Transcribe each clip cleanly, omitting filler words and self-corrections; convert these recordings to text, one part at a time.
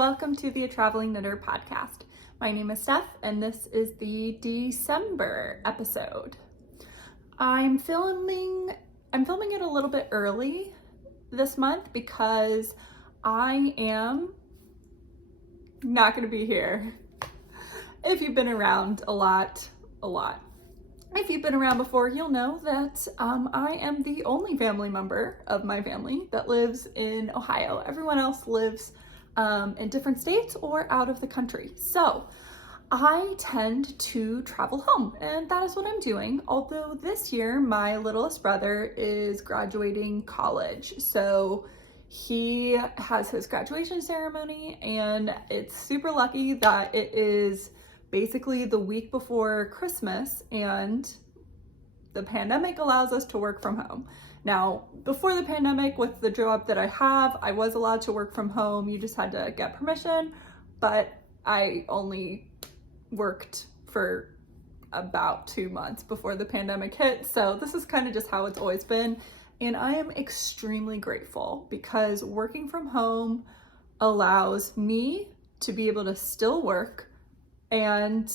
welcome to the Traveling Knitter podcast. My name is Steph, and this is the December episode. I'm filming it a little bit early this month because I am not going to be here. If you've been around a lot. If you've been around before, you'll know that I am the only family member of my family that lives in Ohio. Everyone else lives in different states or out of the country. So I tend to travel home, and that is what I'm doing. Although this year, my littlest brother is graduating college. So he has his graduation ceremony, and it's super lucky that it is basically the week before Christmas, and the pandemic allows us to work from home. Now, before the pandemic, with the job that I have, I was allowed to work from home. You just had to get permission, but I only worked for about 2 months before the pandemic hit. So this is kind of just how it's always been. And I am extremely grateful because working from home allows me to be able to still work and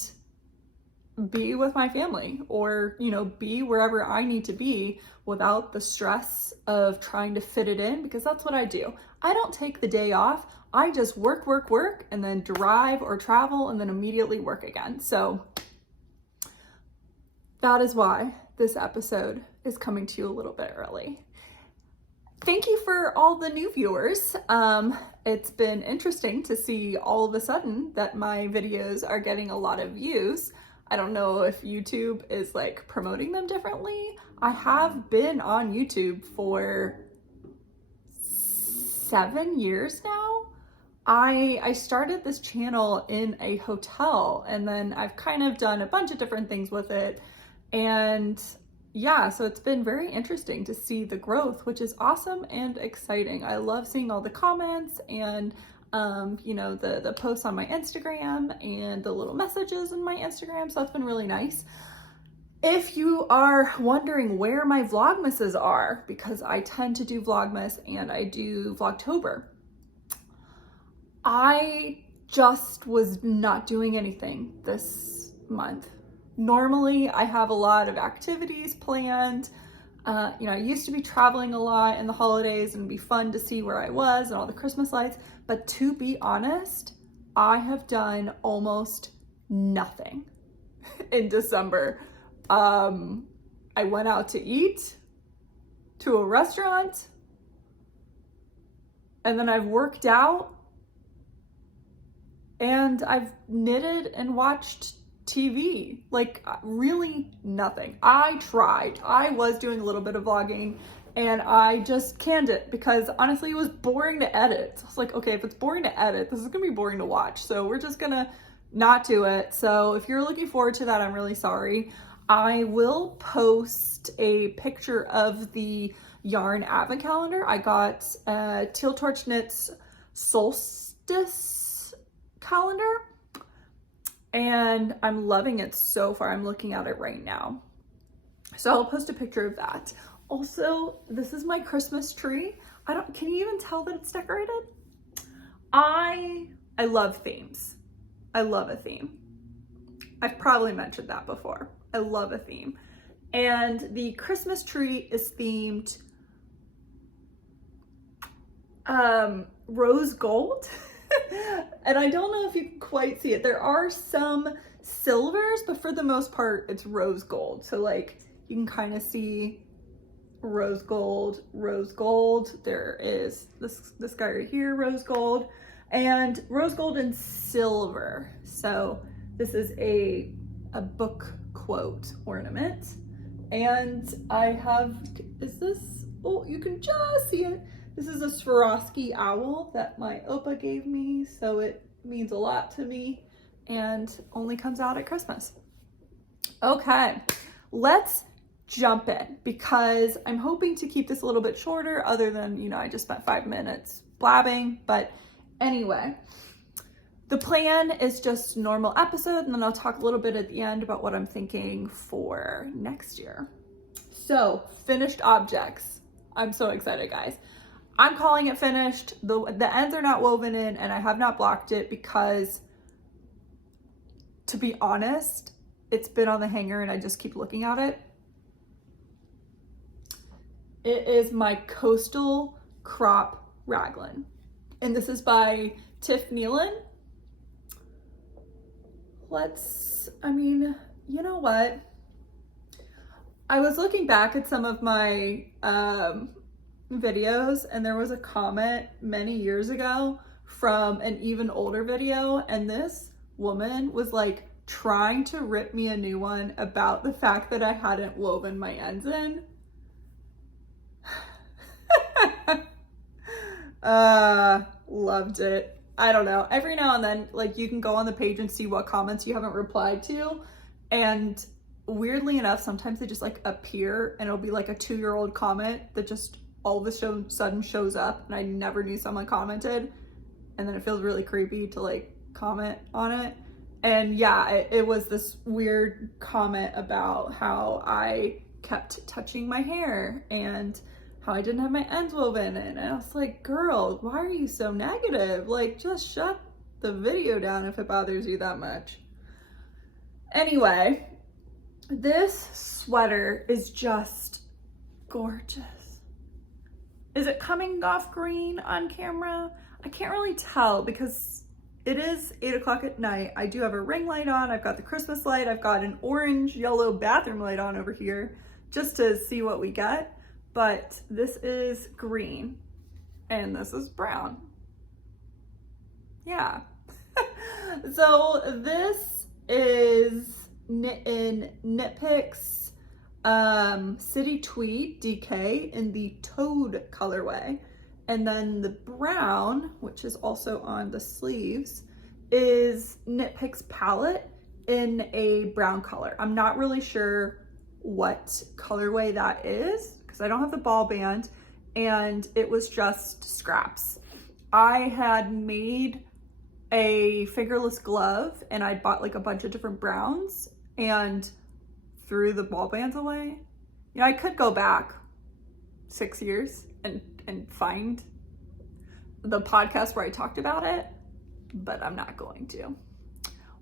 be with my family, or, be wherever I need to be without the stress of trying to fit it in, because that's what I do. I don't take the day off. I just work, and then drive or travel and then immediately work again. So that is why this episode is coming to you a little bit early. Thank you for all the new viewers. It's been interesting to see all of a sudden that my videos are getting a lot of views. I don't know if YouTube is like promoting them differently. I have been on YouTube for 7 years now. I started this channel in a hotel, and then I've kind of done a bunch of different things with it. And yeah, so it's been very interesting to see the growth, which is awesome and exciting. I love seeing all the comments and the posts on my Instagram and the little messages in my Instagram. So that's been really nice. If you are wondering where my Vlogmases are, because I tend to do Vlogmas and I do Vlogtober, I just was not doing anything this month. Normally I have a lot of activities planned. I used to be traveling a lot in the holidays, and it'd be fun to see where I was and all the Christmas lights. But to be honest, I have done almost nothing in December. I went out to eat to a restaurant, and then I've worked out, and I've knitted and watched TV. Like, really nothing. I tried. I was doing a little bit of vlogging, and I just canned it because honestly it was boring to edit. So I was like, okay, if it's boring to edit, this is gonna be boring to watch. So we're just gonna not do it. So if you're looking forward to that, I'm really sorry. I will post a picture of the yarn advent calendar. I got Teal Torch Knits Solstice calendar, and I'm loving it so far. I'm looking at it right now. So I'll post a picture of that. Also, this is my Christmas tree. Can you even tell that it's decorated? I love themes. I love a theme. I've probably mentioned that before. I love a theme. And the Christmas tree is themed rose gold. And I don't know if you can quite see it. There are some silvers, but for the most part, it's rose gold. So like you can kind of see rose gold. There is this guy right here, rose gold, and rose gold and silver. So this is a book quote ornament. And I have, you can just see it. This is a Swarovski owl that my Opa gave me, so it means a lot to me and only comes out at Christmas. Okay, let's jump in because I'm hoping to keep this a little bit shorter, other than, I just spent 5 minutes blabbing. But anyway, the plan is just normal episode, and then I'll talk a little bit at the end about what I'm thinking for next year. So, finished objects. I'm so excited, guys. I'm calling it finished. The ends are not woven in, and I have not blocked it because, to be honest, it's been on the hanger and I just keep looking at it. It is my Coastal Crop Raglan, and this is by Tiff Nealon. You know what? I was looking back at some of my videos, and there was a comment many years ago from an even older video, and this woman was like trying to rip me a new one about the fact that I hadn't woven my ends in. Loved it. I don't know. Every now and then, like, you can go on the page and see what comments you haven't replied to, and weirdly enough, sometimes they just like appear, and it'll be like a 2-year-old comment that just all of a sudden shows up, and I never knew someone commented, and then it feels really creepy to like comment on it. And yeah, it was this weird comment about how I kept touching my hair and how I didn't have my ends woven in, and I was like, girl, why are you so negative? Like, just shut the video down if it bothers you that much. Anyway, this sweater is just gorgeous. Is it coming off green on camera? I can't really tell because it is 8 o'clock at night. I do have a ring light on. I've got the Christmas light. I've got an orange yellow bathroom light on over here just to see what we get. But this is green and this is brown. Yeah. So this is knit in Knit Picks City Tweed DK in the Toad colorway. And then the brown, which is also on the sleeves, is Knit Picks Palette in a brown color. I'm not really sure what colorway that is because I don't have the ball band, and it was just scraps. I had made a fingerless glove and I bought like a bunch of different browns and threw the ball bands away. You know, I could go back 6 years and find the podcast where I talked about it, but I'm not going to.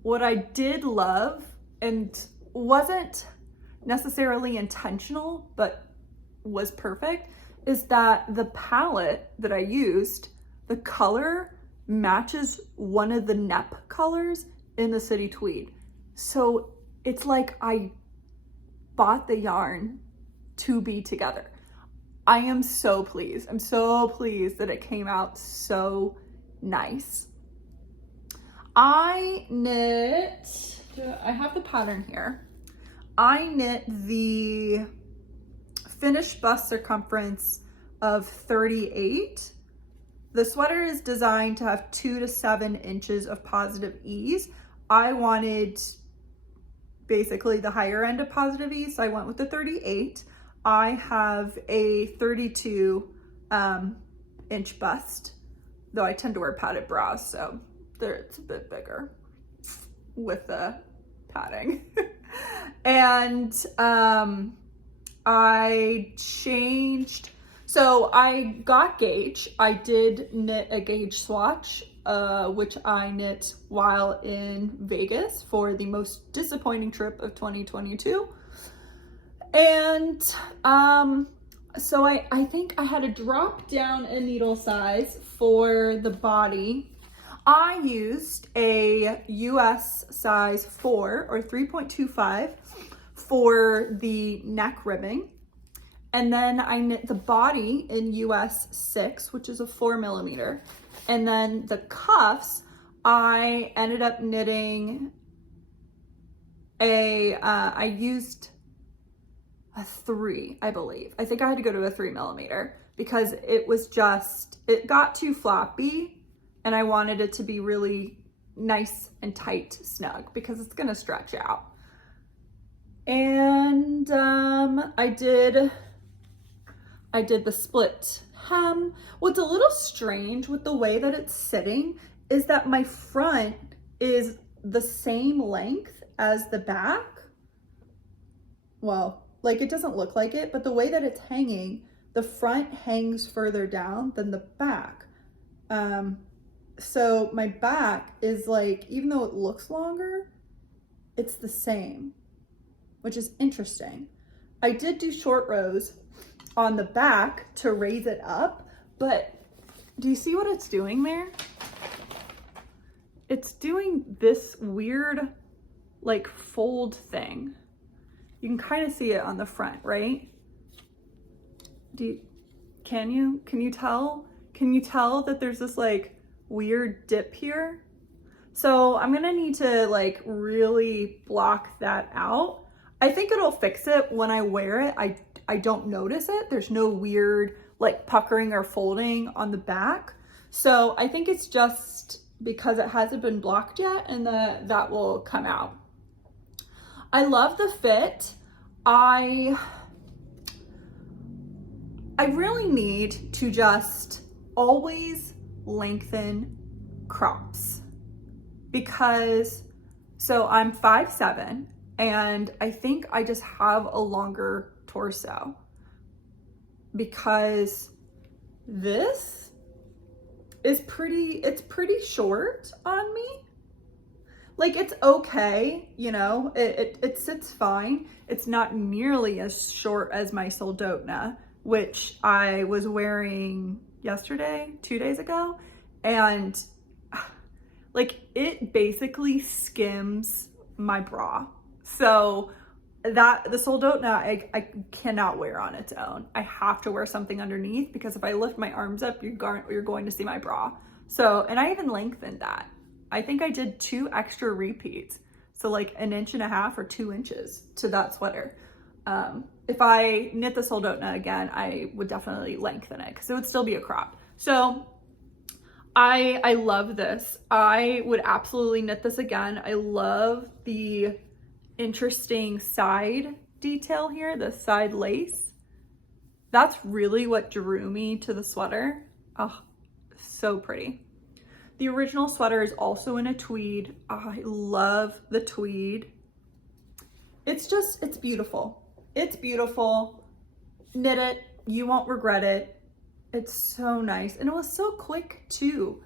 What I did love, and wasn't necessarily intentional, but was perfect, is that the palette that I used, the color matches one of the NEP colors in the City Tweed. So it's like I bought the yarn to be together. I am so pleased. I'm so pleased that it came out so nice. I have the pattern here. I knit the finished bust circumference of 38. The sweater is designed to have 2 to 7 inches of positive ease. I wanted basically the higher end of positive ease, so I went with the 38. I have a 32 inch bust, though I tend to wear padded bras, so it's a bit bigger with the padding. And I changed, so I got gauge. I did knit a gauge swatch, which I knit while in Vegas for the most disappointing trip of 2022. And so I think I had to drop down a needle size for the body. I used a US size 4 or 3.25 for the neck ribbing. And then I knit the body in US 6, which is a 4 millimeter. And then the cuffs, I ended up knitting I used a 3, I believe. I think I had to go to a 3 millimeter because it got too floppy, and I wanted it to be really nice and tight, snug, because it's gonna stretch out. And I did the split hem. What's a little strange with the way that it's sitting is that my front is the same length as the back. Well, like, it doesn't look like it, but the way that it's hanging, the front hangs further down than the back. So my back is like, even though it looks longer, it's the same, which is interesting. I did do short rows on the back to raise it up, but do you see what it's doing there? It's doing this weird like fold thing. You can kind of see it on the front, right? Can you tell? Can you tell that there's this like weird dip here? So I'm gonna need to like really block that out. I think it'll fix it when I wear it. I don't notice it. There's no weird like puckering or folding on the back. So I think it's just because it hasn't been blocked yet, and that will come out. I love the fit. I really need to just always lengthen crops, because so I'm 5'7", and I think I just have a longer torso, because this is it's pretty short on me. Like, it's okay, you know, it sits fine. It's not nearly as short as my Soldotna, which I was wearing yesterday, 2 days ago, and like it basically skims my bra. So that the Soldotna I cannot wear on its own. I have to wear something underneath, because if I lift my arms up, you're going to see my bra. So, and I even lengthened that. I think I did 2 extra repeats. So like 1.5 inches or 2 inches to that sweater. If I knit the Soldotna again, I would definitely lengthen it, because it would still be a crop. So I love this. I would absolutely knit this again. I love the interesting side detail here, the side lace. That's really what drew me to the sweater. Oh, so pretty. The original sweater is also in a tweed. I love the tweed. It's beautiful. It's beautiful. Knit it, you won't regret it. It's so nice, and it was so quick too.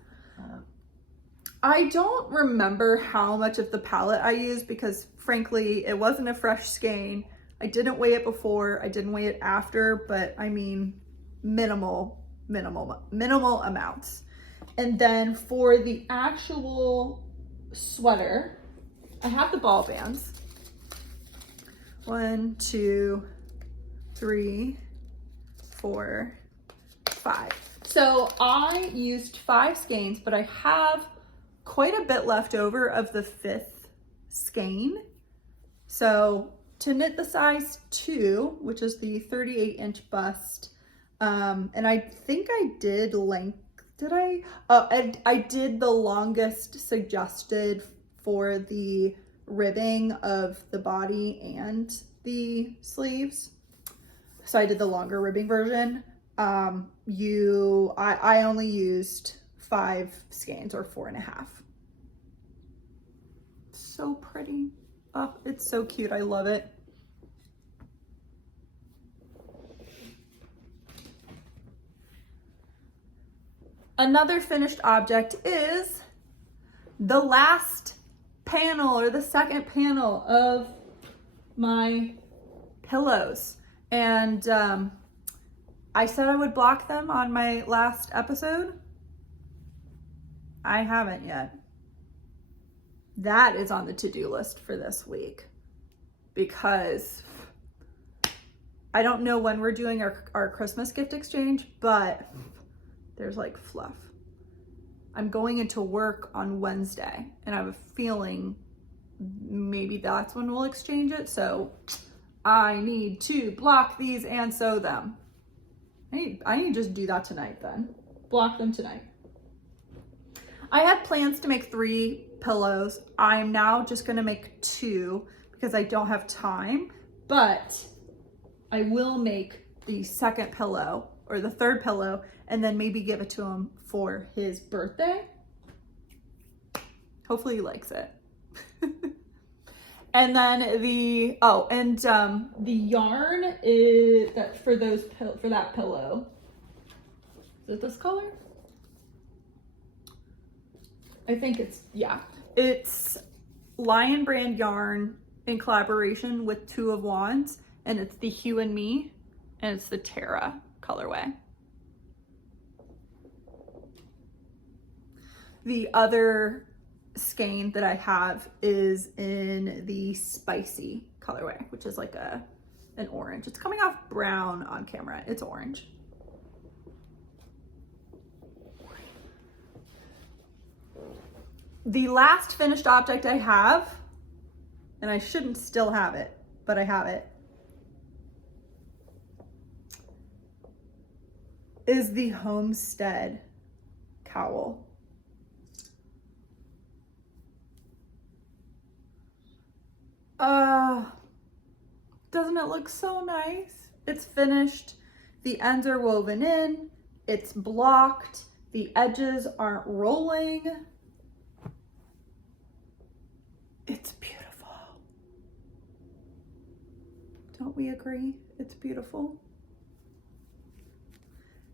I don't remember how much of the palette I used, because frankly, it wasn't a fresh skein. I didn't weigh it before, I didn't weigh it after, but I mean, minimal amounts. And then for the actual sweater, I have the ball bands. 1, 2, 3, 4, 5. So I used 5 skeins, but I have quite a bit left over of the 5th skein. So to knit the size 2, which is the 38-inch bust, and I think I did length, did I? I did the longest suggested for the ribbing of the body and the sleeves. So I did the longer ribbing version. I only used 5 skeins, or 4.5. So pretty. Oh, it's so cute. I love it. Another finished object is the last panel, or the second panel of my pillows. And I said I would block them on my last episode. I haven't yet. That is on the to-do list for this week, because I don't know when we're doing our Christmas gift exchange, but there's like fluff. I'm going into work on Wednesday, and I have a feeling maybe that's when we'll exchange it. So I need to block these and sew them. I need to just do that tonight then. Block them tonight. I had plans to make 3 pillows. I'm now just gonna make 2 because I don't have time, but I will make the second pillow, or the third pillow, and then maybe give it to him for his birthday. Hopefully he likes it. And then the yarn is that for that pillow. Is it this color? I think it's Lion Brand yarn in collaboration with Two of Wands, and it's the Hue and Me, and it's the Terra colorway. The other skein that I have is in the Spicy colorway, which is like an orange. It's coming off brown on camera. It's orange. The last finished object I have, and I shouldn't still have it, but I have it, is the Homestead cowl. Doesn't it look so nice? It's finished. The ends are woven in. It's blocked. The edges aren't rolling. It's beautiful. Don't we agree? It's beautiful.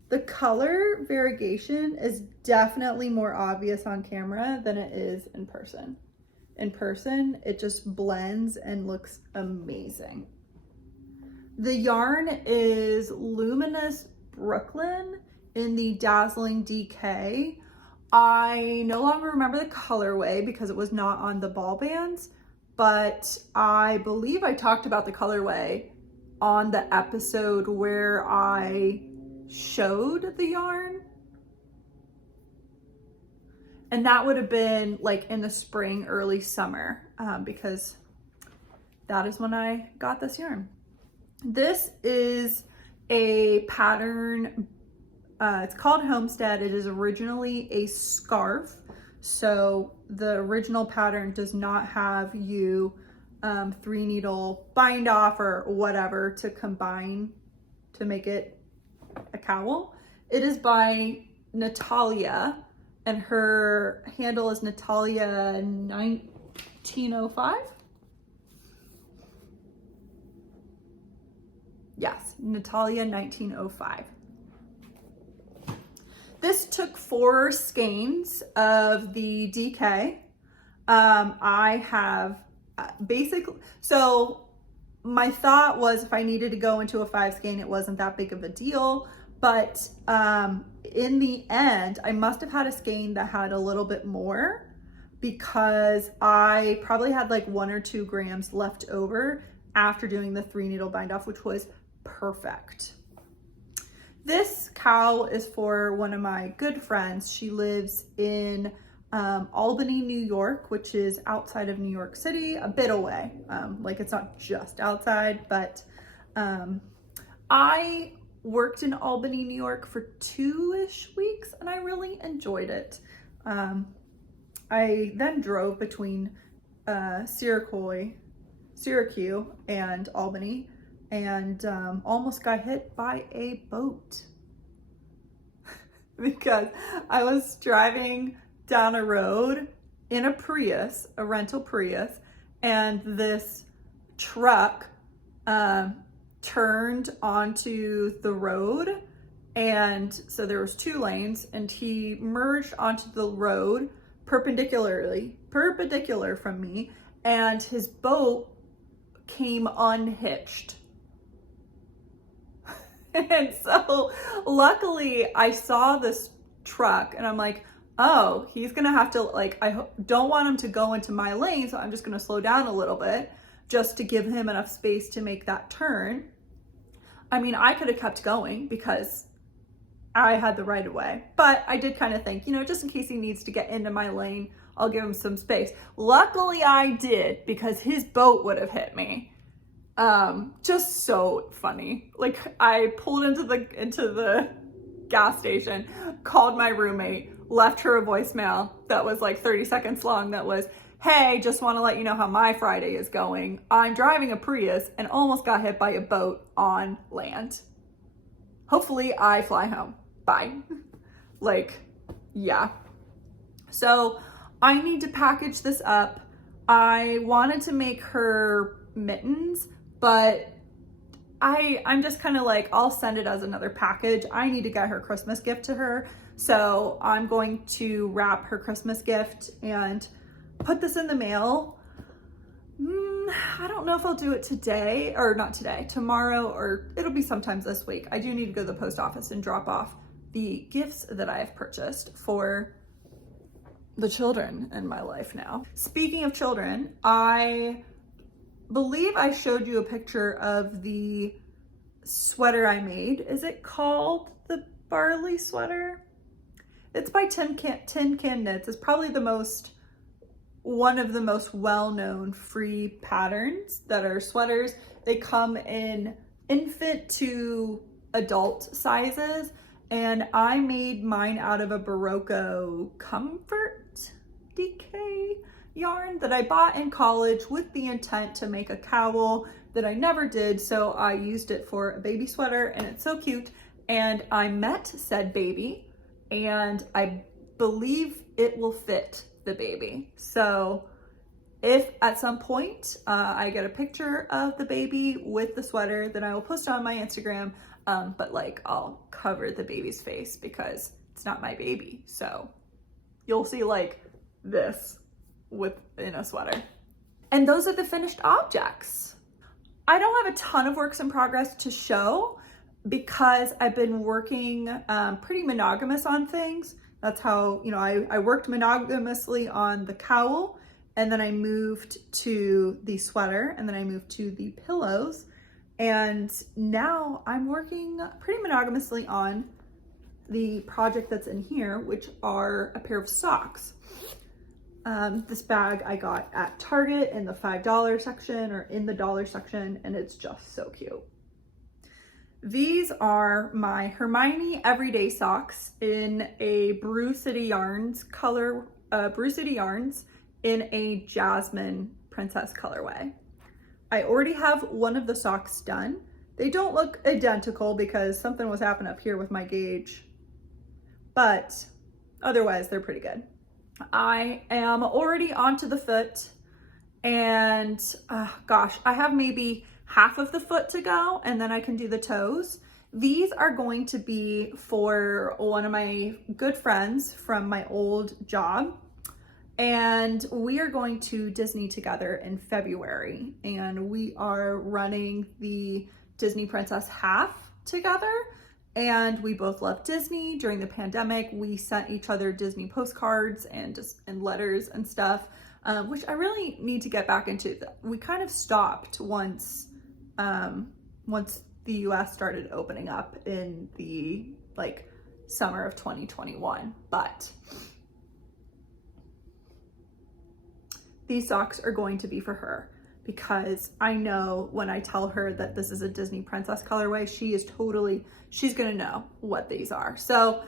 The color variegation is definitely more obvious on camera than it is in person. In person, it just blends and looks amazing. The yarn is Luminous Brooklyn in the Dazzling DK. I no longer remember the colorway because it was not on the ball bands, but I believe I talked about the colorway on the episode where I showed the yarn. And that would have been like in the spring, early summer, because that is when I got this yarn. This is a pattern, it's called Homestead. It is originally a scarf. So the original pattern does not have you 3-needle bind off or whatever to combine to make it a cowl. It is by Natalia, and her handle is Natalia 1905. Yes, Natalia 1905. This took 4 skeins of the DK. I have basically, so my thought was if I needed to go into a 5 skein, it wasn't that big of a deal. But in the end, I must have had a skein that had a little bit more because I probably had like 1 or 2 grams left over after doing the 3-needle bind off, which was perfect. This cowl is for one of my good friends. She lives in Albany, New York, which is outside of New York City, a bit away. Like it's not just outside, but I worked in Albany, New York for 2-ish weeks and I really enjoyed it. I then drove between Syracuse and Albany and almost got hit by a boat because I was driving down a road in a Prius, a rental Prius, and this truck turned onto the road, and so there was 2 lanes, and he merged onto the road perpendicular from me, and his boat came unhitched. And so luckily I saw this truck and I'm like, oh, he's gonna have to, like, I don't want him to go into my lane, so I'm just gonna slow down a little bit just to give him enough space to make that turn. I mean, I could have kept going because I had the right of way, but I did kind of think, you know, just in case he needs to get into my lane, I'll give him some space. Luckily I did, because his boat would have hit me. Just so funny. Like, I pulled into the gas station, called my roommate, left her a voicemail that was like 30 seconds long that was, hey, just want to let you know how my Friday is going. I'm driving a Prius and almost got hit by a boat on land. Hopefully I fly home. Bye. Like, yeah. So I need to package this up. I wanted to make her mittens, but I'm just kind of like, I'll send it as another package. I need to get her Christmas gift to her. So I'm going to wrap her Christmas gift and put this in the mail. I don't know if I'll do it today, or not today, tomorrow, or it'll be sometimes this week. I do need to go to the post office and drop off the gifts that I have purchased for the children in my life now. Speaking of children, I believe I showed you a picture of the sweater I made. Is it called the Barley sweater? It's by Tin Can Knits. It's probably one of the most well-known free patterns that are sweaters. They come in infant to adult sizes, and I made mine out of a Barocco Comfort DK yarn that I bought in college with the intent to make a cowl that I never did, so I used it for a baby sweater, and it's so cute. And I met said baby, and I believe it will fit the baby. So if at some point I get a picture of the baby with the sweater, then I will post on my Instagram, but like I'll cover the baby's face because it's not my baby. So you'll see like this within a sweater. And those are the finished objects. I don't have a ton of works in progress to show because I've been working pretty monogamous on things. That's how, I worked monogamously on the cowl, and then I moved to the sweater, and then I moved to the pillows. And now I'm working pretty monogamously on the project that's in here, which are a pair of socks. This bag I got at Target in the $5 section, or in the dollar section, and it's just so cute. These are my Hermione Everyday Socks in a Brew City Yarns color, Brew City Yarns in a Jasmine Princess colorway. I already have one of the socks done. They don't look identical because something was happening up here with my gauge, but otherwise they're pretty good. I am already onto the foot, and gosh, I have maybe half of the foot to go, and then I can do the toes. These are going to be for one of my good friends from my old job, and we are going to Disney together in February, and we are running the Disney Princess half together. And we both love Disney. During the pandemic, we sent each other Disney postcards and letters and stuff, which I really need to get back into. We kind of stopped once the US started opening up in the summer of 2021. But these socks are going to be for her, because I know when I tell her that this is a Disney Princess colorway, she's gonna know what these are. So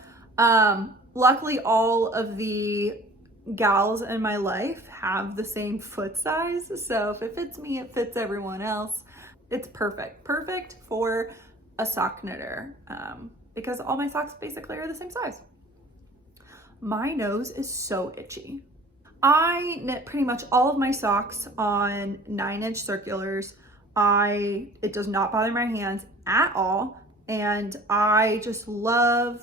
luckily all of the gals in my life have the same foot size. So if it fits me, it fits everyone else. It's perfect for a sock knitter, because all my socks basically are the same size. My nose is so itchy. I knit pretty much all of my socks on 9-inch circulars. It does not bother my hands at all. And I just love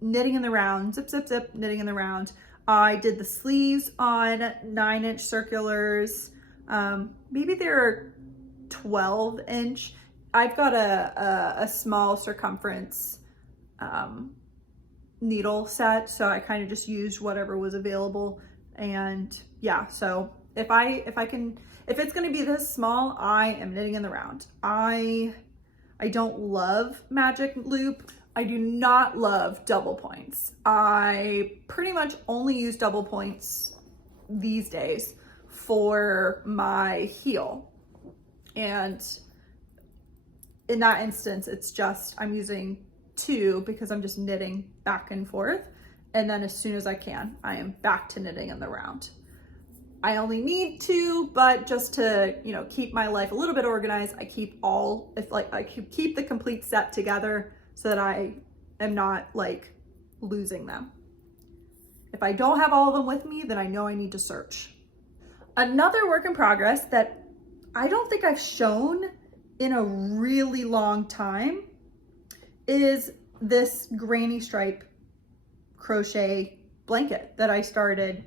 knitting in the round, zip, zip, zip, knitting in the round. I did the sleeves on 9-inch circulars. Maybe they're 12-inch. I've got a small circumference needle set, so I kind of just used whatever was available. And yeah, so if it's gonna be this small, I am knitting in the round. I don't love magic loop. I do not love double points. I pretty much only use double points these days for my heel. And in that instance, it's just, I'm using 2 because I'm just knitting back and forth. And then as soon as I can, I am back to knitting in the round. I only need 2, but just to, keep my life a little bit organized, I keep keep the complete set together so that I am not losing them. If I don't have all of them with me, then I know I need to search. Another work in progress that I don't think I've shown in a really long time is this granny stripe crochet blanket that I started,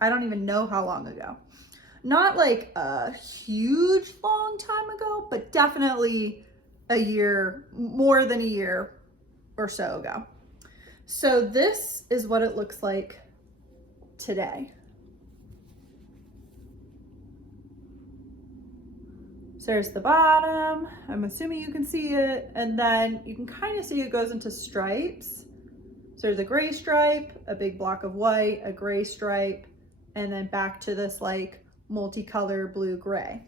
I don't even know how long ago. Not like a huge long time ago, but definitely a year, more than a year or so ago. So this is what it looks like today. So there's the bottom. I'm assuming you can see it. And then you can kind of see it goes into stripes. So there's a gray stripe, a big block of white, a gray stripe, and then back to this like multicolor blue gray.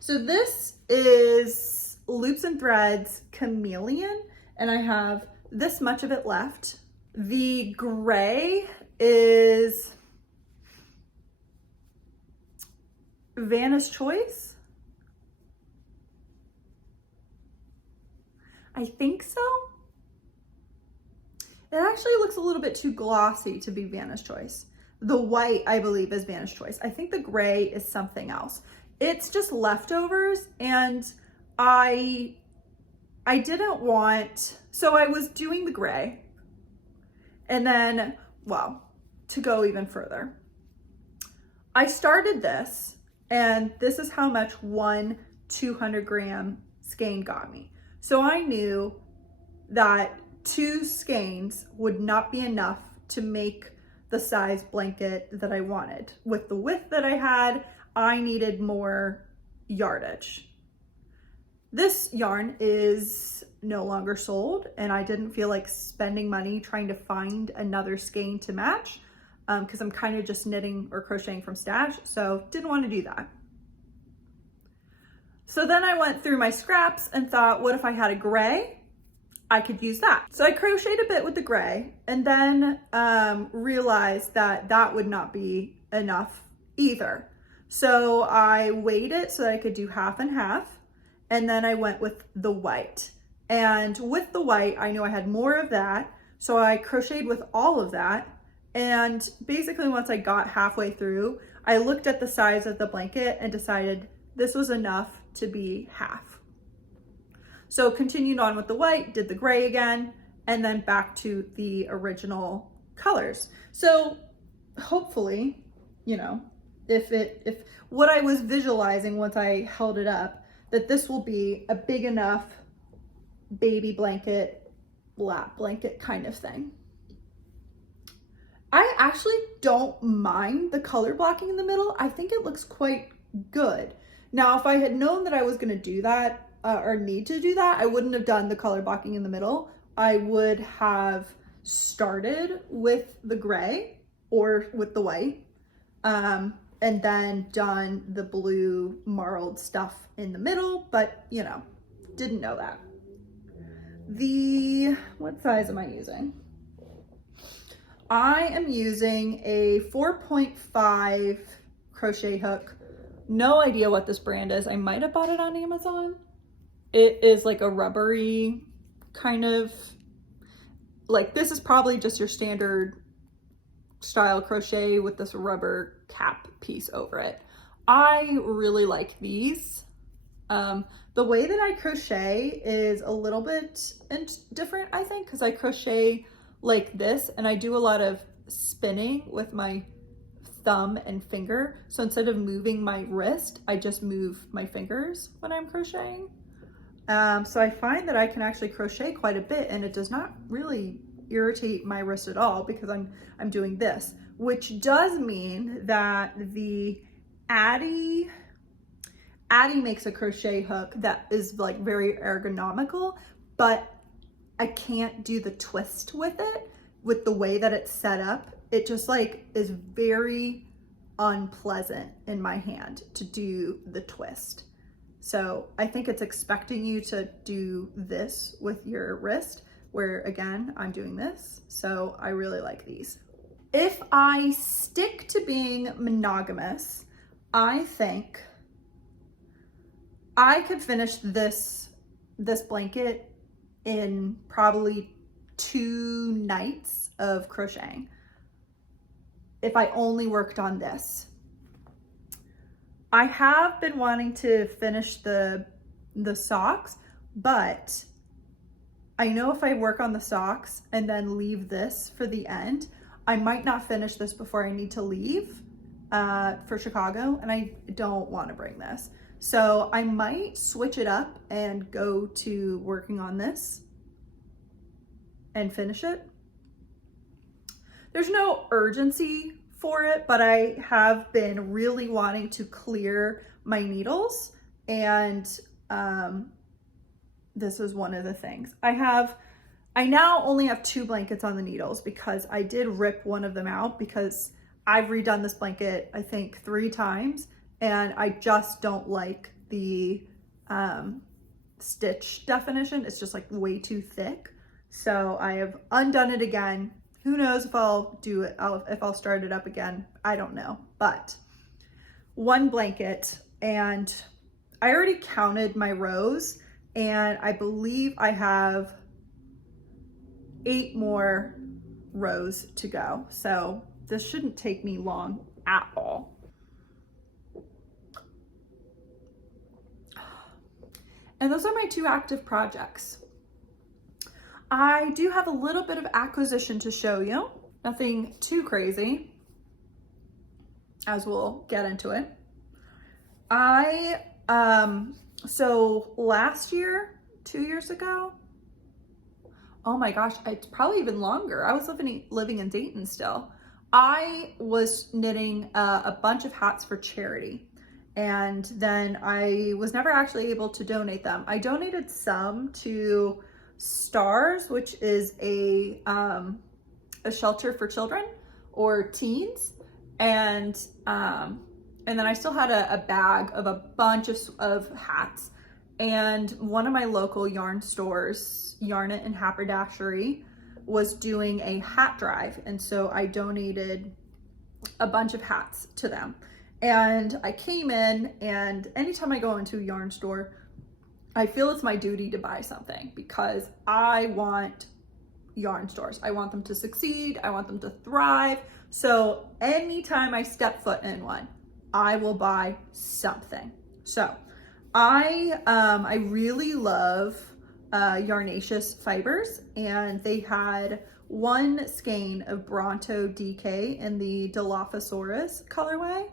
So this is Loops and Threads Chameleon, and I have this much of it left. The gray is Vanna's Choice. I think so. It actually looks a little bit too glossy to be Vanna's Choice. The white, I believe, is Vanna's Choice. I think the gray is something else. It's just leftovers, and I didn't want, so I was doing the gray, and then, well, to go even further, I started this, and this is how much one 200-gram skein got me. So I knew that 2 skeins would not be enough to make the size blanket that I wanted. With the width that I had, I needed more yardage. This yarn is no longer sold, and I didn't feel like spending money trying to find another skein to match because I'm kind of just knitting or crocheting from stash, so didn't want to do that. So then I went through my scraps and thought, what if I had a gray? I could use that. So I crocheted a bit with the gray, and then realized that that would not be enough either. So I weighed it so that I could do half and half, and then I went with the white. And with the white, I knew I had more of that, so I crocheted with all of that. And basically once I got halfway through, I looked at the size of the blanket and decided this was enough to be half. So continued on with the white, did the gray again, and then back to the original colors. So hopefully, you know, if what I was visualizing once I held it up, that this will be a big enough baby blanket, lap blanket kind of thing. I actually don't mind the color blocking in the middle. I think it looks quite good. Now, if I had known that I was going to do that or need to do that, I wouldn't have done the color blocking in the middle. I would have started with the gray or with the white and then done the blue marled stuff in the middle, but you know, didn't know that. What size am I using? I am using a 4.5 crochet hook. No idea what this brand is. I might have bought it on Amazon. It is like a rubbery kind of, like this is probably just your standard style crochet with this rubber cap piece over it. I really like these. The way that I crochet is a little bit different, I think, because I crochet like this and I do a lot of spinning with my thumb and finger. So instead of moving my wrist, I just move my fingers when I'm crocheting. So I find that I can actually crochet quite a bit and it does not really irritate my wrist at all because I'm doing this, which does mean that the Addie makes a crochet hook that is like very ergonomical, but I can't do the twist with it, with the way that it's set up. It just like is very unpleasant in my hand to do the twist. So I think it's expecting you to do this with your wrist, where again, I'm doing this. So I really like these. If I stick to being monogamous, I think I could finish this blanket in probably 2 nights of crocheting if I only worked on this. I have been wanting to finish the socks, but I know if I work on the socks and then leave this for the end, I might not finish this before I need to leave for Chicago, and I don't want to bring this. So I might switch it up and go to working on this and finish it. There's no urgency for it, but I have been really wanting to clear my needles, and this is one of the things. I now only have 2 blankets on the needles because I did rip one of them out because I've redone this blanket, I think 3 times, and I just don't like the stitch definition. It's just like way too thick. So I have undone it again. Who knows if I'll do it, if I'll start it up again. I don't know, but 1 blanket, and I already counted my rows, and I believe I have 8 more rows to go. So this shouldn't take me long at all. And those are my 2 active projects. I do have a little bit of acquisition to show you. Nothing too crazy, as we'll get into it. So last year, 2 years ago, oh my gosh, it's probably even longer. I was living in Dayton still. I was knitting a bunch of hats for charity, and then I was never actually able to donate them. I donated some to STARS, which is a shelter for children or teens, and then I still had a bag of a bunch of hats. And one of my local yarn stores, Yarn It and Haberdashery, was doing a hat drive, and so I donated a bunch of hats to them. And I came in, and anytime I go into a yarn store, I feel it's my duty to buy something because I want yarn stores. I want them to succeed. I want them to thrive. So anytime I step foot in one, I will buy something. So I really love Yarnaceous fibers, and they had 1 skein of Bronto DK in the Dilophosaurus colorway.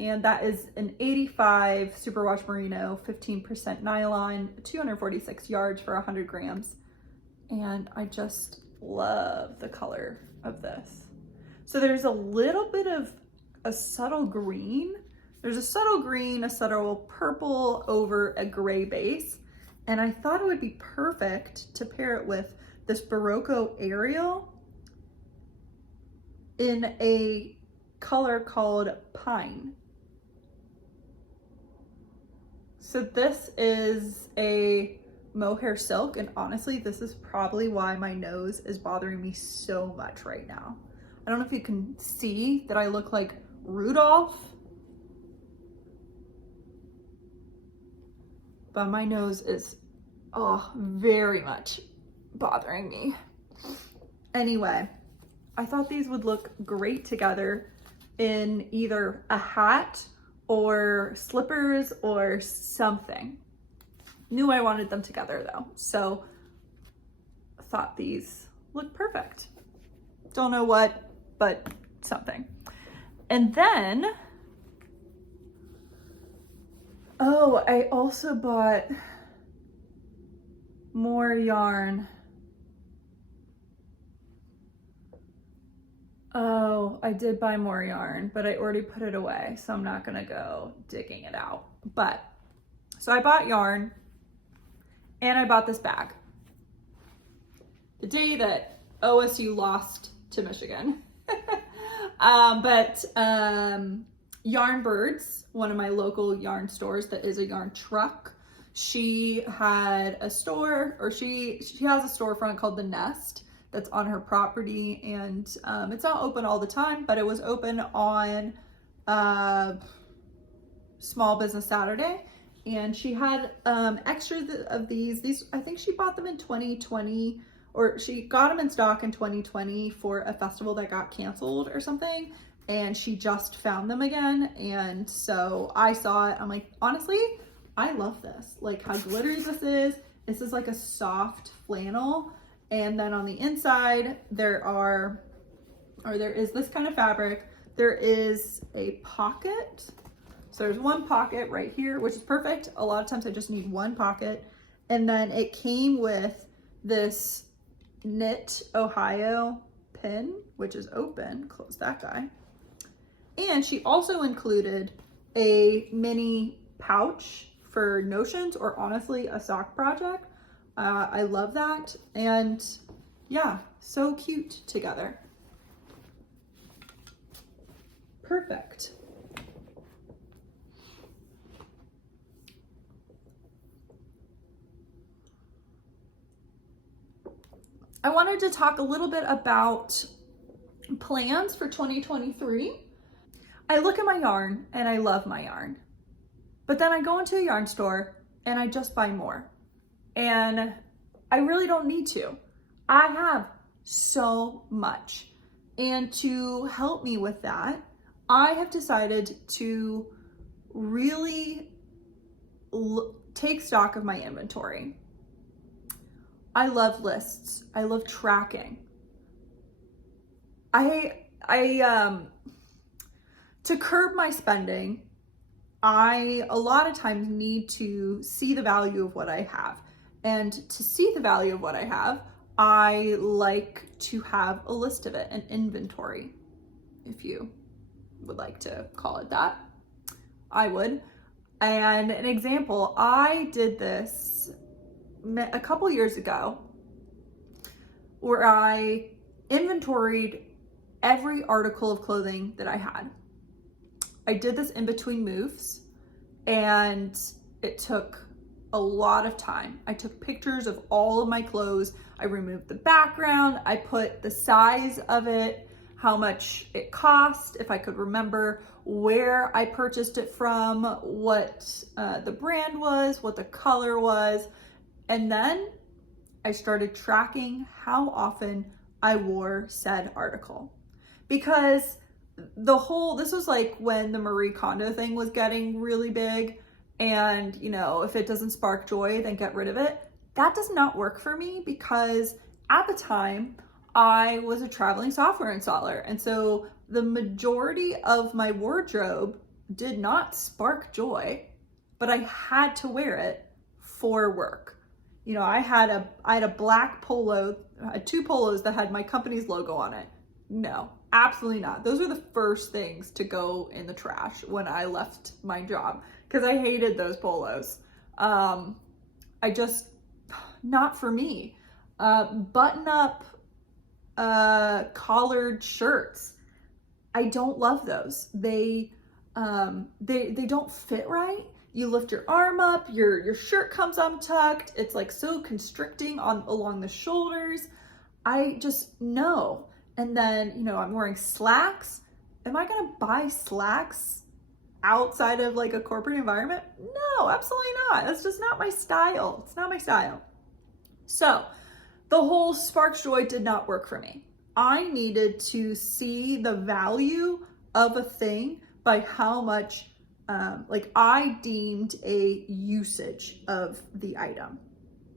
And that is an 85 superwash merino, 15% nylon, 246 yards for 100 grams. And I just love the color of this. So there's a little bit of a subtle green. There's a subtle green, a subtle purple over a gray base. And I thought it would be perfect to pair it with this Barocco Ariel in a color called Pine. So this is a mohair silk, and honestly, this is probably why my nose is bothering me so much right now. I don't know if you can see that I look like Rudolph, but my nose is, very much bothering me. Anyway, I thought these would look great together in either a hat or slippers or something. Knew I wanted them together though, so I thought these look perfect. Don't know what, but something. And then, I also bought more yarn. I did buy more yarn, but I already put it away, so I'm not gonna go digging it out. But, so I bought yarn, and I bought this bag. The day that OSU lost to Michigan. Yarn Birds, one of my local yarn stores that is a yarn truck, she had a store, or she has a storefront called The Nest that's on her property, and it's not open all the time, but it was open on Small Business Saturday, and she had extras of these. I think she bought them in 2020, or she got them in stock in 2020 for a festival that got canceled or something, and she just found them again. And so I saw it. I'm like, honestly, I love this. Like how glittery this is. This is like a soft flannel. And then on the inside, there is this kind of fabric. There is a pocket. So there's one pocket right here, which is perfect. A lot of times I just need one pocket. And then it came with this Knit Ohio pin, which is open. Close that guy. And she also included a mini pouch for notions, or honestly a sock project. I love that. And yeah, so cute together. Perfect. I wanted to talk a little bit about plans for 2023. I look at my yarn and I love my yarn, but then I go into a yarn store and I just buy more. And I really don't need to. I have so much. And to help me with that, I have decided to really take stock of my inventory. I love lists. I love tracking. To curb my spending, I a lot of times need to see the value of what I have. And to see the value of what I have, I like to have a list of it, an inventory, if you would like to call it that. I would. And an example, I did this a couple years ago where I inventoried every article of clothing that I had. I did this in between moves and it took a lot of time. I took pictures of all of my clothes. I removed the background. I put the size of it, how much it cost, if I could remember where I purchased it from, what the brand was, what the color was. And then I started tracking how often I wore said article. Because this was like when the Marie Kondo thing was getting really big. And, if it doesn't spark joy, then get rid of it. That does not work for me because at the time I was a traveling software installer. And so the majority of my wardrobe did not spark joy, but I had to wear it for work. I had a black polo, I had two polos that had my company's logo on it. No, absolutely not. Those were the first things to go in the trash when I left my job because I hated those polos. Not for me. Button up collared shirts. I don't love those. They don't fit right. You lift your arm up, your shirt comes untucked. It's like so constricting along the shoulders. I just, no. And then, I'm wearing slacks. Am I gonna buy slacks outside of like a corporate environment? No, absolutely not. That's just not my style. It's not my style. So the whole sparks joy did not work for me. I needed to see the value of a thing by how much I deemed a usage of the item.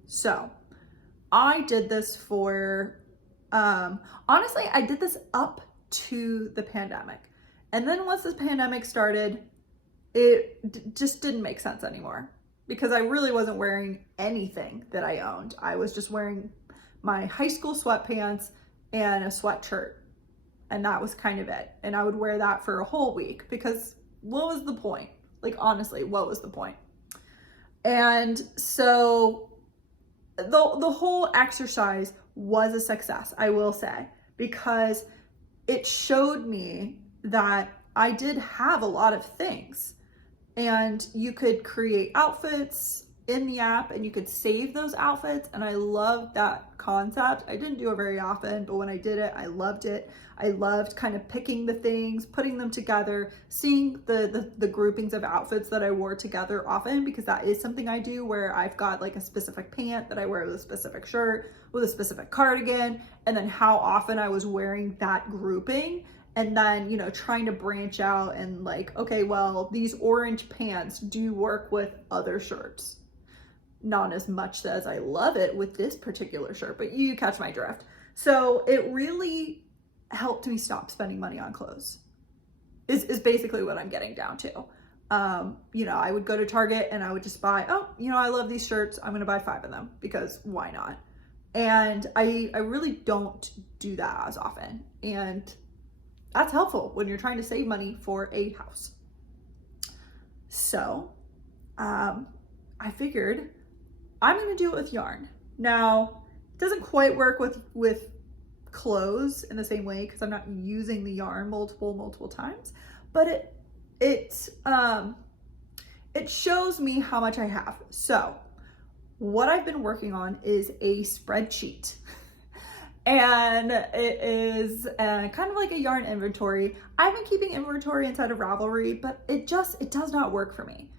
So I did this for, honestly, I did this up to the pandemic. And then once this pandemic started, it just didn't make sense anymore because I really wasn't wearing anything that I owned. I was just wearing my high school sweatpants and a sweatshirt. And that was kind of it. And I would wear that for a whole week because what was the point? Like, honestly, what was the point? And so the whole exercise was a success, I will say, because it showed me that I did have a lot of things. And you could create outfits in the app and you could save those outfits. And I loved that concept. I didn't do it very often, but when I did it, I loved it. I loved kind of picking the things, putting them together, seeing the groupings of outfits that I wore together often, because that is something I do where I've got like a specific pant that I wear with a specific shirt, with a specific cardigan, and then how often I was wearing that grouping. and then, you know, trying to branch out and like, okay, well, these orange pants do work with other shirts. Not as much as I love it with this particular shirt, but you catch my drift. So it really helped me stop spending money on clothes is basically what I'm getting down to. You know, I would go to Target and I would just buy, oh, you know, I love these shirts. I'm going to buy 5 of them because why not? And I really don't do that as often. And that's helpful when you're trying to save money for a house. So, I figured I'm going to do it with yarn. Now, it doesn't quite work with clothes in the same way because I'm not using the yarn multiple times, but it shows me how much I have. So what I've been working on is a spreadsheet, and it is kind of like a yarn inventory. I've been keeping inventory inside of Ravelry, but it does not work for me.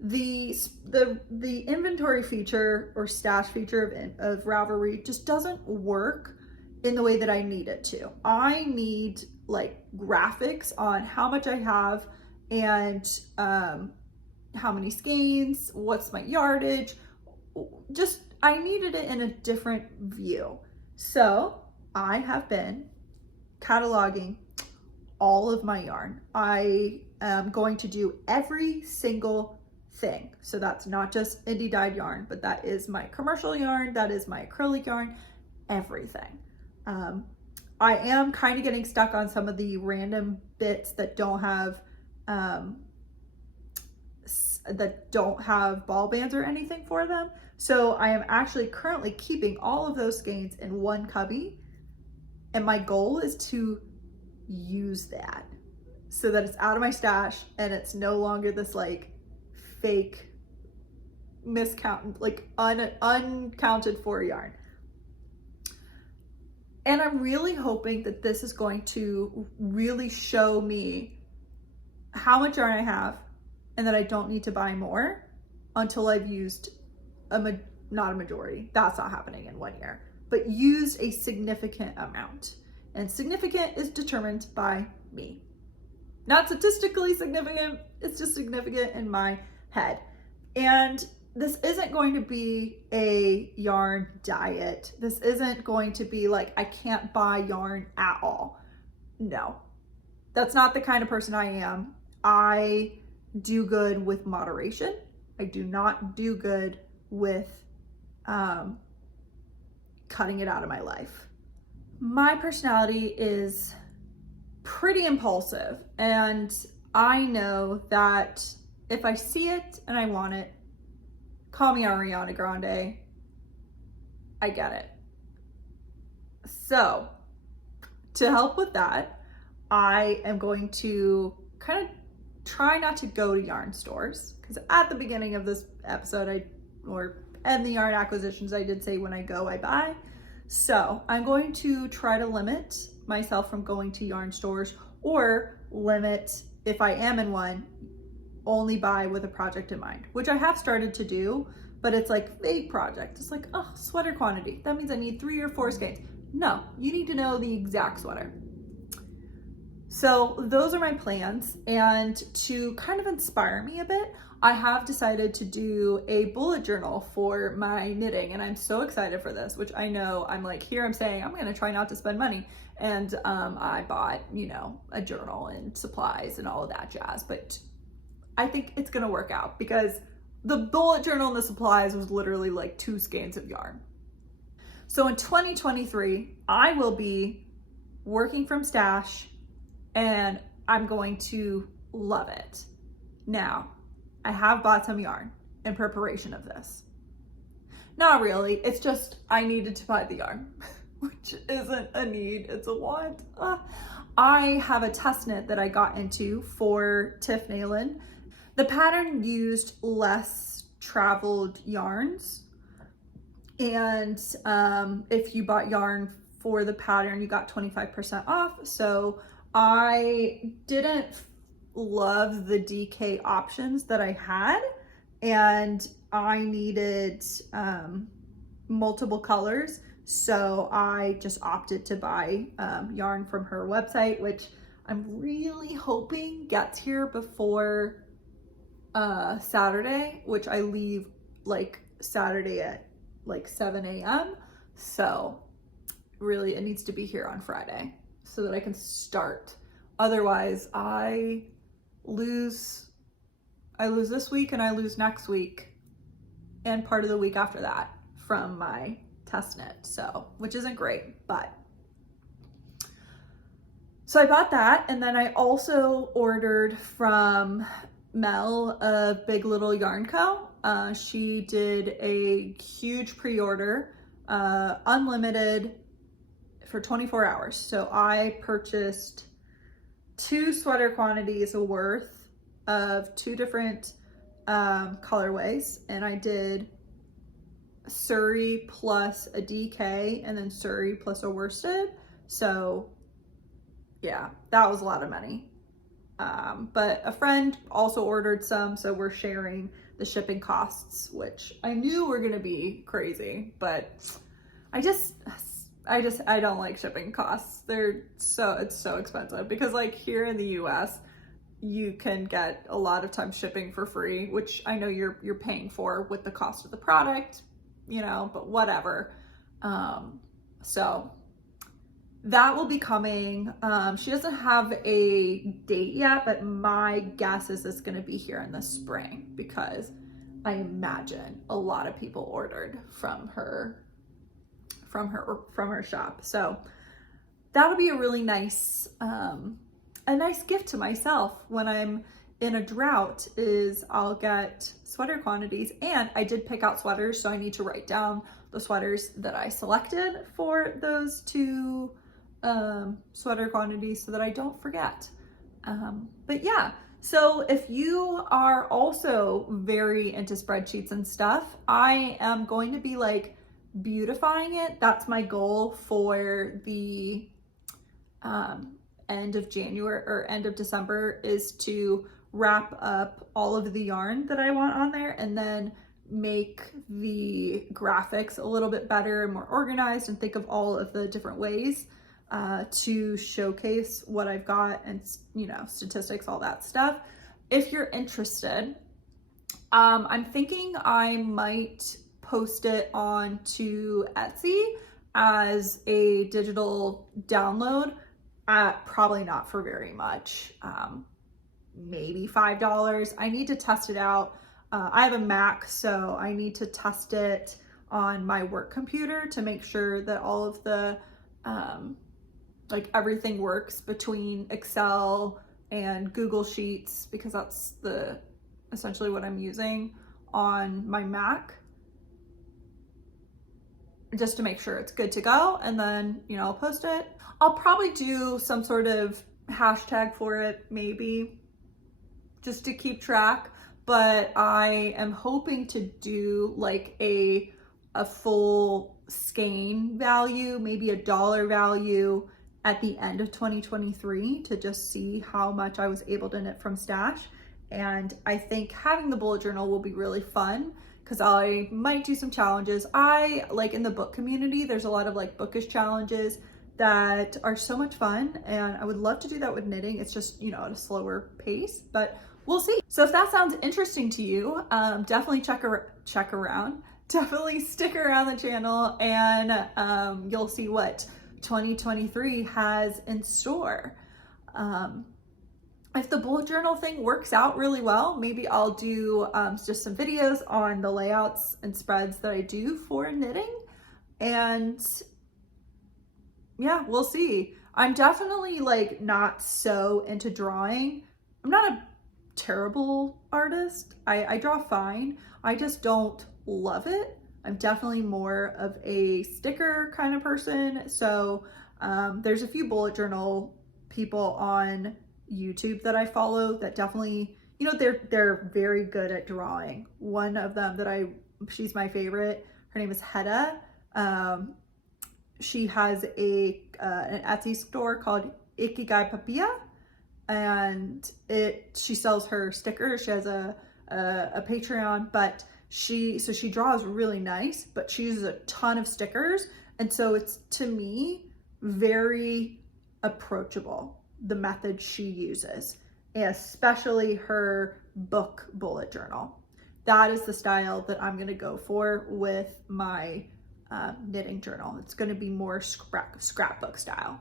The inventory feature or stash feature of Ravelry just doesn't work in the way that I need it to. I need like graphics on how much I have and how many skeins, what's my yardage. Just, I needed it in a different view. So I have been cataloging all of my yarn. I am going to do every single thing. So that's not just indie dyed yarn, but that is my commercial yarn, that is my acrylic yarn, everything. I am kind of getting stuck on some of the random bits that don't have ball bands or anything for them. So I am actually currently keeping all of those skeins in one cubby, and my goal is to use that so that it's out of my stash and it's no longer this like fake miscount, like uncounted for yarn. And I'm really hoping that this is going to really show me how much yarn I have and that I don't need to buy more until I've used not a majority. That's not happening in 1 year, but used a significant amount. And significant is determined by me. Not statistically significant, it's just significant in my head. And this isn't going to be a yarn diet. This isn't going to be like, I can't buy yarn at all. No, that's not the kind of person I am. I do good with moderation. I do not do good with cutting it out of my life. My personality is pretty impulsive, and I know that if I see it and I want it, call me Ariana Grande, I get it. So to help with that, I am going to kind of try not to go to yarn stores, because at the beginning of this episode, and the yarn acquisitions, I did say when I go, I buy. So I'm going to try to limit myself from going to yarn stores, or limit, if I am in one, only buy with a project in mind, which I have started to do, but it's like vague project. It's like, oh, sweater quantity. That means I need 3 or 4 skeins. No, you need to know the exact sweater. So those are my plans, and to kind of inspire me a bit, I have decided to do a bullet journal for my knitting, and I'm so excited for this, which I know I'm like, here I'm saying I'm gonna try not to spend money, and I bought, you know, a journal and supplies and all of that jazz, but I think it's gonna work out because the bullet journal and the supplies was literally like 2 skeins of yarn. So in 2023, I will be working from stash, and I'm going to love it. Now, I have bought some yarn in preparation of this. Not really, it's just I needed to buy the yarn, which isn't a need, it's a want. I have a test knit that I got into for Tiff Nayland. The pattern used less traveled yarns, and if you bought yarn for the pattern, you got 25% off. So I didn't love the DK options that I had, and I needed multiple colors, so I just opted to buy yarn from her website, which I'm really hoping gets here before Saturday, which I leave like Saturday at like 7 a.m. So really it needs to be here on Friday so that I can start. Otherwise I lose this week and I lose next week and part of the week after that from my test knit. So, which isn't great, but so I bought that, and then I also ordered from Mel of Big Little Yarn Co. She did a huge pre-order, unlimited for 24 hours. So I purchased 2 sweater quantities worth of 2 different colorways, and I did Surrey plus a DK and then Surrey plus a worsted. So yeah, that was a lot of money. But a friend also ordered some, so we're sharing the shipping costs, which I knew were gonna be crazy, but I don't like shipping costs. It's so expensive because like here in the US, you can get a lot of times shipping for free, which I know you're paying for with the cost of the product, you know, but whatever. So that will be coming. She doesn't have a date yet, but my guess is it's going to be here in the spring because I imagine a lot of people ordered from her shop. So that'll be a really nice, a nice gift to myself when I'm in a drought. Is I'll get sweater quantities, and I did pick out sweaters, so I need to write down the sweaters that I selected for those 2 sweater quantities so that I don't forget. But yeah, so if you are also very into spreadsheets and stuff, I am going to be like beautifying it. That's my goal for the end of January or end of December, is to wrap up all of the yarn that I want on there and then make the graphics a little bit better and more organized and think of all of the different ways to showcase what I've got and, you know, statistics, all that stuff. If you're interested, I'm thinking I might post it onto Etsy as a digital download, probably not for very much, maybe $5. I need to test it out. I have a Mac, so I need to test it on my work computer to make sure that all of the like everything works between Excel and Google Sheets, because that's essentially what I'm using on my Mac, just to make sure it's good to go. And then, you know, I'll post it. I'll probably do some sort of hashtag for it, maybe, just to keep track. But I am hoping to do like a full skein value, maybe $1 value at the end of 2023 to just see how much I was able to knit from stash. And I think having the bullet journal will be really fun because I might do some challenges. I like in the book community, there's a lot of like bookish challenges that are so much fun, and I would love to do that with knitting. It's just, you know, at a slower pace, but we'll see. So if that sounds interesting to you, definitely check around. Definitely stick around the channel, and you'll see what 2023 has in store. If the bullet journal thing works out really well, maybe I'll do just some videos on the layouts and spreads that I do for knitting. And yeah, we'll see. I'm definitely like not so into drawing. I'm not a terrible artist. I draw fine. I just don't love it. I'm definitely more of a sticker kind of person. So there's a few bullet journal people on YouTube that I follow that definitely, you know, they're very good at drawing. One of them she's my favorite. Her name is Hedda. She has an Etsy store called Ikigai Papilla, and she sells her stickers. She has a Patreon, but she draws really nice, but she uses a ton of stickers, and so it's, to me, very approachable. the method she uses, especially her book bullet journal. That is the style that I'm going to go for with my knitting journal. It's going to be more scrapbook style.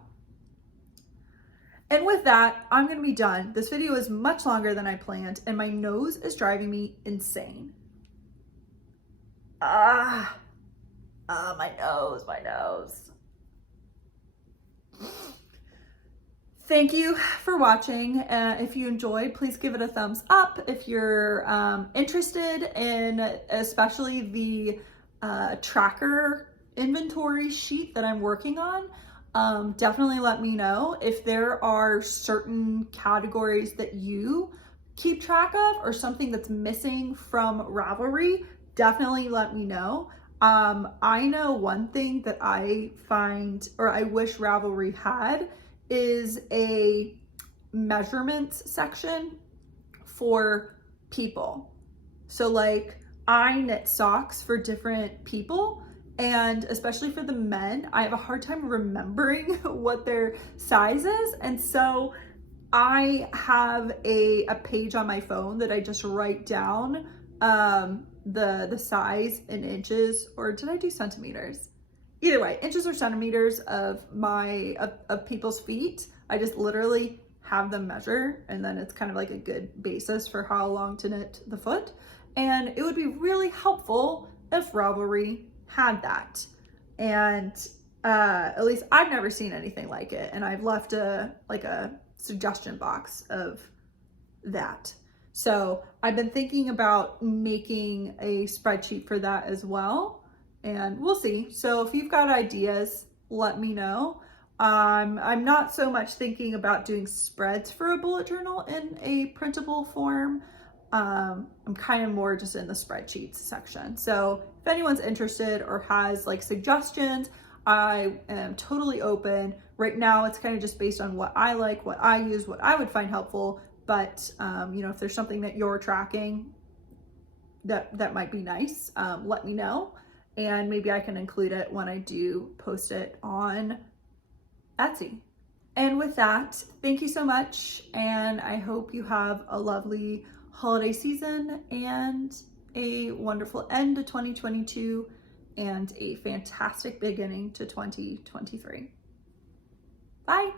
And with that, I'm going to be done. This video is much longer than I planned, and my nose is driving me insane. My nose. Thank you for watching. If you enjoyed, please give it a thumbs up. If you're interested in especially the tracker inventory sheet that I'm working on, definitely let me know. If there are certain categories that you keep track of or something that's missing from Ravelry, definitely let me know. I know one thing that I find, or I wish Ravelry had, is a measurements section for people. So like, I knit socks for different people, and especially for the men, I have a hard time remembering what their size is. And so I have a page on my phone that I just write down the size in inches, or did I do centimeters? Either way, inches or centimeters of of people's feet. I just literally have them measure, and then it's kind of like a good basis for how long to knit the foot. And it would be really helpful if Ravelry had that. And at least I've never seen anything like it, and I've left a suggestion box of that. So I've been thinking about making a spreadsheet for that as well, and we'll see. So if you've got ideas, let me know. I'm not so much thinking about doing spreads for a bullet journal in a printable form. I'm kind of more just in the spreadsheets section. So if anyone's interested or has like suggestions, I am totally open. Right now, it's kind of just based on what I like, what I use, what I would find helpful. But you know, if there's something that you're tracking that might be nice, let me know, and maybe I can include it when I do post it on Etsy. And with that, thank you so much, and I hope you have a lovely holiday season and a wonderful end to 2022 and a fantastic beginning to 2023. Bye.